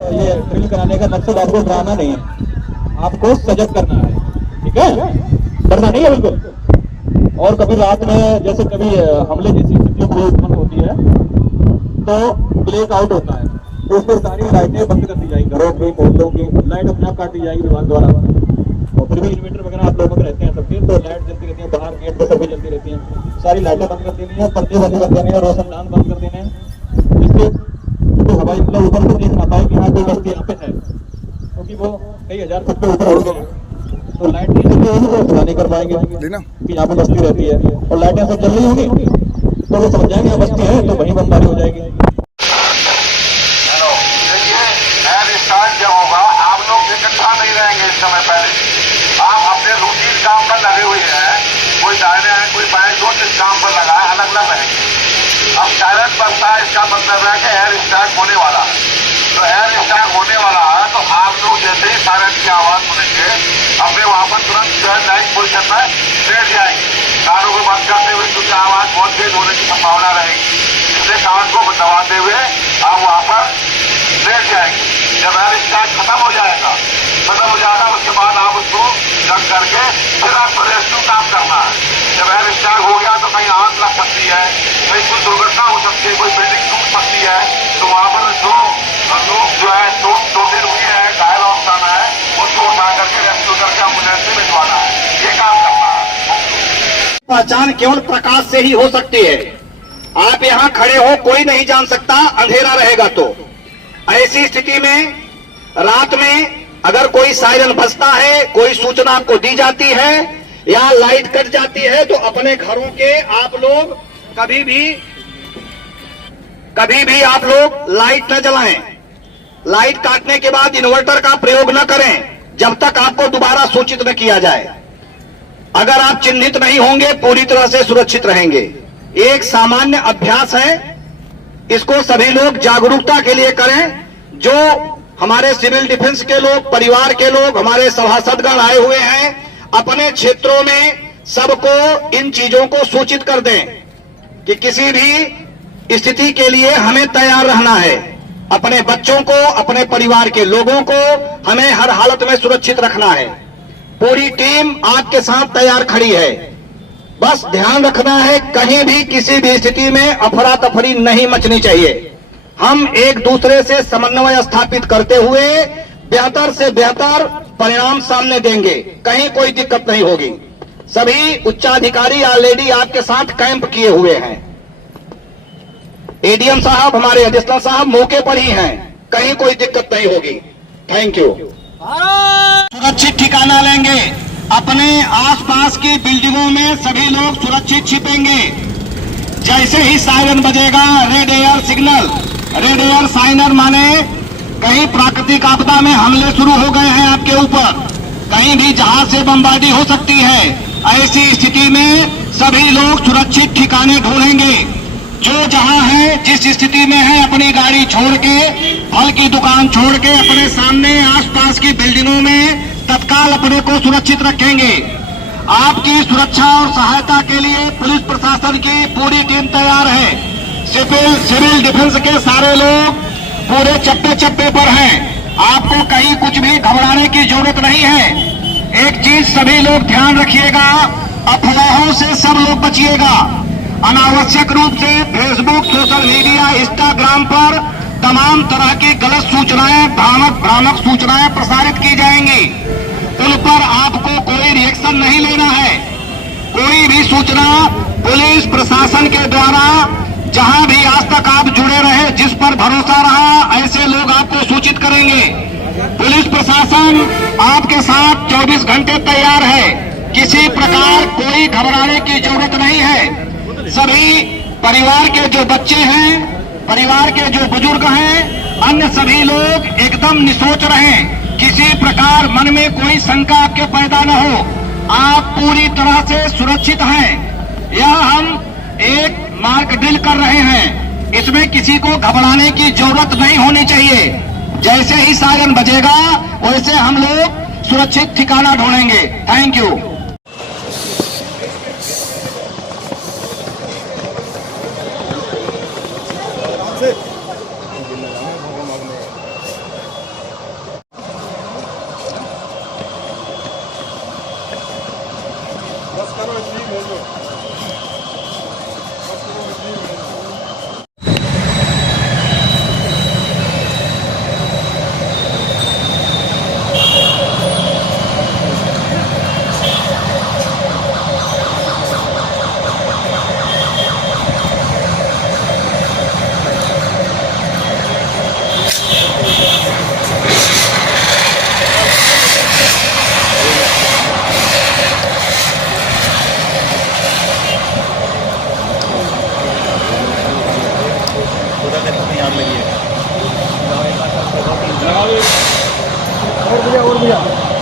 ये ड्रिल कराने का मकसद आपको डराना नहीं है, आपको सजग करना है, ठीक है, डरना नहीं है बिल्कुल। और कभी रात में जैसे कभी हमले जैसी स्थिति उत्पन्न होती है तो ब्लैक आउट होता है, तो उसमें सारी लाइटें बंद कर दी जाएंगी, घरों की मोहल्लों की लाइट अपने आप काट दी जाएगी विभाग द्वारा। और फिर भी इन्वर्टर वगैरह आप लोगों में रहते हैं सबके, तो लाइट जलती रहती है, बाहर गेट पर सभी जलती रहती है, सारी लाइटें बंद कर देनी है, पर्दे बंद कर देने हैं, रोशनदान बंद कर देने हैं, जिससे तो हवाई हमला ऊपर से देख ना पाए कि हाँ कोई बस्ती यहाँ पे है, क्योंकि वो कई हजार फुट पे ऊपर उड़ गए, तो लाइट नहीं जल रही होगी तो नहीं कर पाएंगे कि यहाँ पे बस्ती रहती है। और लाइटें सब जल रही होंगी तो वो समझ जाएंगे यहाँ बस्ती है, तो वहीं बमबारी हो जाएगी। जब होगा आप लोग इकट्ठा नहीं रहेंगे इस समय, पहले आप अपने रूटीन काम पर लगे हुए हैं, कोई दाहिने है कोई बाएं, जो जिस काम पर लगा है अलग अलग रहेंगे। अब सायरन बजता है, इसका मतलब है कि एयर स्ट्राइक होने वाला है, तो एयर स्ट्राइक होने वाला है, तो आप लोग जैसे ही सायरन की आवाज सुनेंगे अपने वहां पर तुरंत जो है लाइट पोजिशन में लेट जाएंगे, कानों को बंद करते हुए, क्योंकि आवाज बहुत तेज होने की संभावना रहेगी, इसलिए कान को दबाते हुए आप वहां पर लेट जाएंगे। जब एयर स्ट्राइक खत्म हो जाएगा उसके बाद आप उसको रख करके फिर आपको रेस्क्यू काम करना है। जब एयर स्ट्राइक हो गया तो कहीं आग लग सकती है, कहीं कुछ दुर्घटना हो सकती है, कोई बिल्डिंग टूट सकती है, तो वहां पर जो लोग जो है टोटे हुए हैं, घायल अवस्था में है, उसको उठा करके रेस्क्यू करके एम्बुलेंस से भिजवाना है, ये काम करना है। पहचान केवल प्रकाश से ही हो सकती है। आप यहाँ खड़े हो कोई नहीं जान सकता अंधेरा रहेगा तो। ऐसी स्थिति में रात में अगर कोई सायरन बजता है, कोई सूचना आपको दी जाती है या लाइट कट जाती है, तो अपने घरों के आप लोग कभी भी आप लोग लाइट न जलाएं। लाइट काटने के बाद इन्वर्टर का प्रयोग न करें जब तक आपको दोबारा सूचित न किया जाए। अगर आप चिन्हित नहीं होंगे पूरी तरह से सुरक्षित रहेंगे। एक सामान्य अभ्यास है, इसको सभी लोग जागरूकता के लिए करें। जो हमारे सिविल डिफेंस के लोग, परिवार के लोग, हमारे सभासदगण आए हुए हैं, अपने क्षेत्रों में सबको इन चीजों को सूचित कर दें कि किसी भी स्थिति के लिए हमें तैयार रहना है। अपने बच्चों को, अपने परिवार के लोगों को हमें हर हालत में सुरक्षित रखना है। पूरी टीम आपके साथ तैयार खड़ी है। बस ध्यान रखना है कहीं भी किसी भी स्थिति में अफरा तफरी नहीं मचनी चाहिए। हम एक दूसरे से समन्वय स्थापित करते हुए बेहतर से बेहतर परिणाम सामने देंगे, कहीं कोई दिक्कत नहीं होगी। सभी उच्चाधिकारी ऑलरेडी आपके साथ कैंप किए हुए हैं। एडीएम साहब, हमारे एडिशनल साहब मौके पर ही हैं, कहीं कोई दिक्कत नहीं होगी। Thank you. सुरक्षित ठिकाना लेंगे, अपने आसपास की बिल्डिंगों में सभी लोग सुरक्षित छिपेंगे। जैसे ही सायरन बजेगा, red air signal, red air signer माने कहीं प्राकृतिक आपदा में हमले शुरू हो गए हैं आपके ऊपर, कहीं भी जहाज से बमबारी हो सकती है। ऐसी स्थिति में सभी लोग सुरक्षित ठिकाने ढूंढेंगे। जो जहां है, जिस स्थिति में है, अपनी गाड़ी छोड़ के, फल की दुकान छोड़ के अपने सामने आसपास की बिल्डिंगों में तत्काल अपने को सुरक्षित रखेंगे। आपकी सुरक्षा और सहायता के लिए पुलिस प्रशासन की पूरी टीम तैयार है। सिविल डिफेंस के सारे लोग पूरे चप्पे चप्पे पर हैं। आपको कहीं कुछ भी घबराने की जरूरत नहीं है। एक चीज सभी लोग ध्यान रखिएगा, अफवाहों से सब लोग बचिएगा। अनावश्यक रूप से फेसबुक, सोशल मीडिया, इंस्टाग्राम पर तमाम तरह की गलत सूचनाएं, भ्रामक सूचनाएं प्रसारित की जाएंगी। उन पर आपको कोई रिएक्शन नहीं लेना है। कोई भी सूचना पुलिस प्रशासन के द्वारा जहां भी आज तक आप जुड़े रहे, जिस पर भरोसा रहा, ऐसे लोग आपको सूचित करेंगे। पुलिस प्रशासन आपके साथ 24 घंटे तैयार है। किसी प्रकार कोई घबराने की जरूरत नहीं है। सभी परिवार के जो बच्चे हैं, परिवार के जो बुजुर्ग हैं, अन्य सभी लोग एकदम निसोच रहें, किसी प्रकार मन में कोई शंका आपके पैदा न हो। आप पूरी तरह से सुरक्षित हैं। यह हम एक मार्क ड्रिल कर रहे हैं, इसमें किसी को घबराने की जरूरत नहीं होनी चाहिए। जैसे ही सायरन बजेगा वैसे हम लोग सुरक्षित ठिकाना ढूंढेंगे। Thank you. और भैया